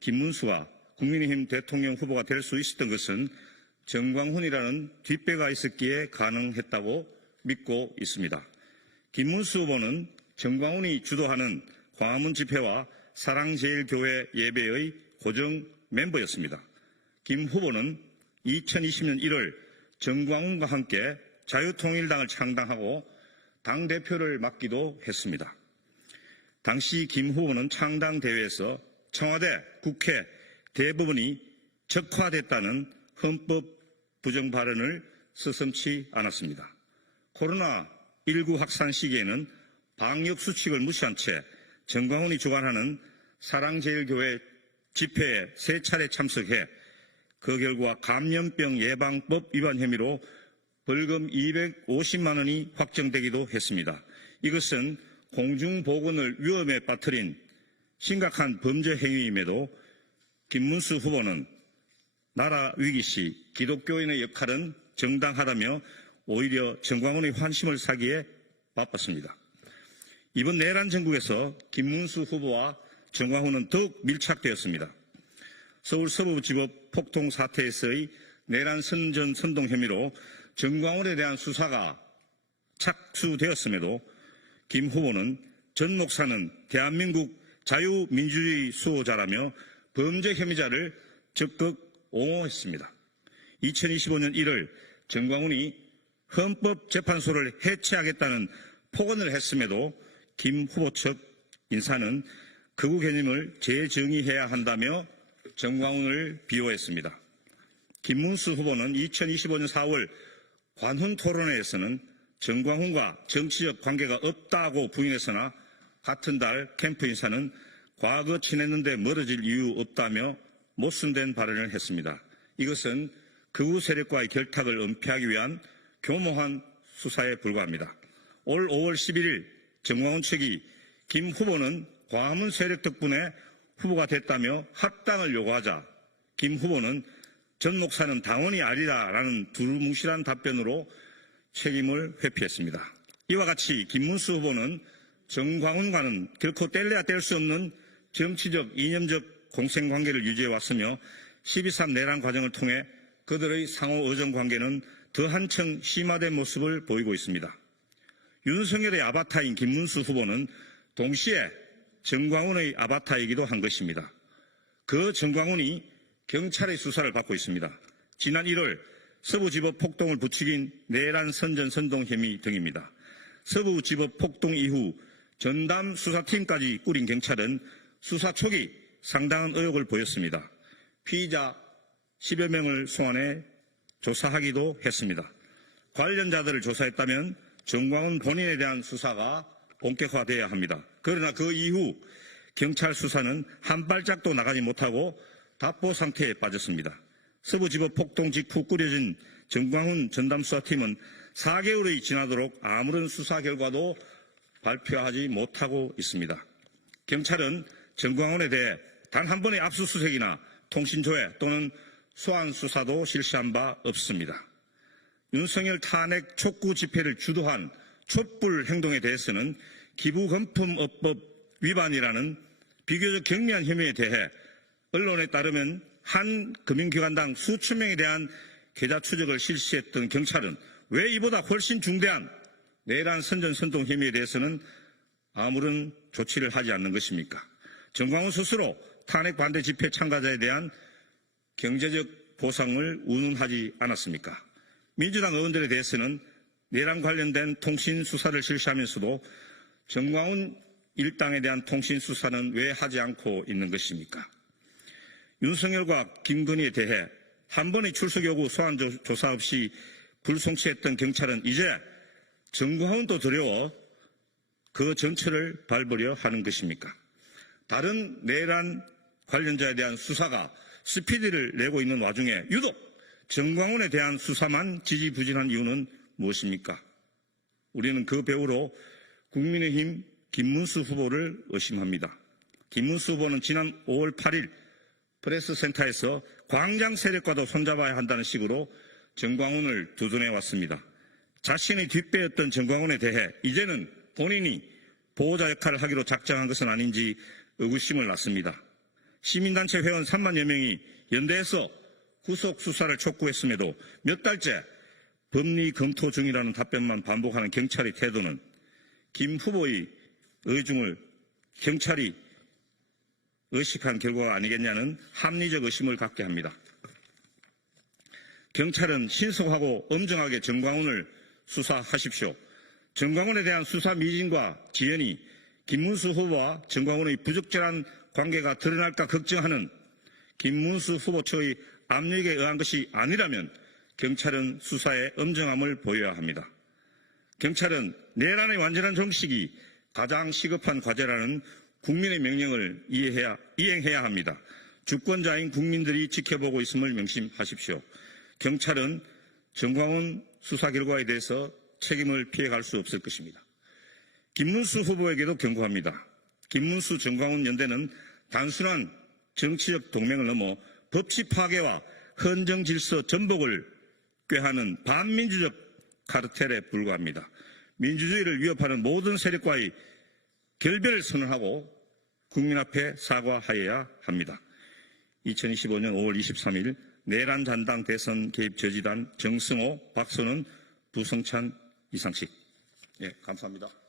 김문수가 국민의힘 대통령 후보가 될 수 있었던 것은 정광훈이라는 뒷배가 있었기에 가능했다고 믿고 있습니다. 김문수 후보는 정광훈이 주도하는 광화문 집회와 사랑제일교회 예배의 고정 멤버였습니다. 김 후보는 2020년 1월 정광훈과 함께 자유통일당을 창당하고 당대표를 맡기도 했습니다. 당시 김 후보는 창당 대회에서 청와대, 국회 대부분이 적화됐다는 헌법 부정 발언을 서슴치 않았습니다. 코로나19 확산 시기에는 방역 수칙을 무시한 채 정광훈이 주관하는 사랑제일교회 집회에 세 차례 참석해 그 결과 감염병 예방법 위반 혐의로 벌금 250만 원이 확정되기도 했습니다. 이것은 공중보건을 위험에 빠뜨린 심각한 범죄 행위임에도 김문수 후보는 나라 위기 시 기독교인의 역할은 정당하다며 오히려 정광훈의 환심을 사기에 바빴습니다. 이번 내란 전국에서 김문수 후보와 정광훈은 더욱 밀착되었습니다. 서울 서부지법 폭동 사태에서의 내란 선전 선동 혐의로 정광훈에 대한 수사가 착수되었음에도 김 후보는 전 목사는 대한민국 자유민주주의 수호자라며 범죄 혐의자를 적극 옹호했습니다. 2025년 1월 정광훈이 헌법재판소를 해체하겠다는 폭언을 했음에도 김 후보 측 인사는 극우 개념을 재정의해야 한다며 정광훈을 비호했습니다. 김문수 후보는 2025년 4월 관훈 토론회에서는 정광훈과 정치적 관계가 없다고 부인했으나 같은 달 캠프 인사는 과거 친했는데 멀어질 이유 없다며 못순된 발언을 했습니다. 이것은 극우 세력과의 결탁을 은폐하기 위한 교모한 수사에 불과합니다. 올 5월 11일 정광훈 측이 김 후보는 광화문 세력 덕분에 후보가 됐다며 합당을 요구하자 김 후보는 전 목사는 당원이 아니다라는 두루뭉실한 답변으로 책임을 회피했습니다. 이와 같이 김문수 후보는 정광훈과는 결코 뗄래야 뗄 수 없는 정치적 이념적 공생관계를 유지해 왔으며 12.3 내란 과정을 통해 그들의 상호 의정 관계는 더 한층 심화된 모습을 보이고 있습니다. 윤석열의 아바타인 김문수 후보는 동시에 정광훈의 아바타이기도 한 것입니다. 그 정광훈이 경찰의 수사를 받고 있습니다. 지난 1월 서부지법 폭동을 부추긴 내란 선전 선동 혐의 등입니다. 서부지법 폭동 이후 전담 수사팀까지 꾸린 경찰은 수사 초기 상당한 의혹을 보였습니다. 피의자 10여 명을 소환해 조사하기도 했습니다. 관련자들을 조사했다면 정광훈 본인에 대한 수사가 본격화돼야 합니다. 그러나 그 이후 경찰 수사는 한 발짝도 나가지 못하고 답보 상태에 빠졌습니다. 서부지법 폭동 직후 꾸려진 정광훈 전담수사팀은 4개월이 지나도록 아무런 수사 결과도 발표하지 못하고 있습니다. 경찰은 정광훈에 대해 단 한 번의 압수수색이나 통신조회 또는 소환 수사도 실시한 바 없습니다. 윤석열 탄핵 촉구 집회를 주도한 촛불 행동에 대해서는 기부금품업법 위반이라는 비교적 경미한 혐의에 대해 언론에 따르면 한 금융기관당 수천 명에 대한 계좌 추적을 실시했던 경찰은 왜 이보다 훨씬 중대한 내란 선전 선동 혐의에 대해서는 아무런 조치를 하지 않는 것입니까? 정광훈 스스로 탄핵 반대 집회 참가자에 대한 경제적 보상을 운운하지 않았습니까? 민주당 의원들에 대해서는 내란 관련된 통신 수사를 실시하면서도 정광훈 일당에 대한 통신 수사는 왜 하지 않고 있는 것입니까? 윤석열과 김건희에 대해 한 번의 출석 요구 소환 조- 조사 없이 불송치했던 경찰은 이제 정광훈도 두려워 그 전체를 밟으려 하는 것입니까? 다른 내란 관련자에 대한 수사가 스피드를 내고 있는 와중에 유독 정광훈에 대한 수사만 지지부진한 이유는 무엇입니까? 우리는 그 배우로 국민의힘 김문수 후보를 의심합니다. 김문수 후보는 지난 5월 8일 프레스 센터에서 광장 세력과도 손잡아야 한다는 식으로 정광훈을 두둔해 왔습니다. 자신의 뒷배였던 정광훈에 대해 이제는 본인이 보호자 역할을 하기로 작정한 것은 아닌지 의구심을 낳습니다. 시민단체 회원 3만여 명이 연대해서 구속 수사를 촉구했음에도 몇 달째 법리 검토 중이라는 답변만 반복하는 경찰의 태도는 김 후보의 의중을 경찰이 의식한 결과가 아니겠냐는 합리적 의심을 갖게 합니다. 경찰은 신속하고 엄정하게 정광훈을 수사하십시오. 정광훈에 대한 수사 미진과 지연이 김문수 후보와 정광훈의 부적절한 관계가 드러날까 걱정하는 김문수 후보 측의 압력에 의한 것이 아니라면 경찰은 수사에 엄정함을 보여야 합니다. 경찰은 내란의 완전한 정식이 가장 시급한 과제라는 국민의 명령을 이해해야, 이행해야 합니다. 주권자인 국민들이 지켜보고 있음을 명심하십시오. 경찰은 정광훈 수사 결과에 대해서 책임을 피해갈 수 없을 것입니다. 김문수 후보에게도 경고합니다. 김문수 정광훈 연대는 단순한 정치적 동맹을 넘어 법치 파괴와 헌정 질서 전복을 꾀하는 반민주적 카르텔에 불과합니다. 민주주의를 위협하는 모든 세력과의 결별을 선언하고 국민 앞에 사과하여야 합니다. 2025년 5월 23일 내란 잔당 대선 개입 저지단 정승호, 박선은, 부성찬, 이상식. 예, 감사합니다.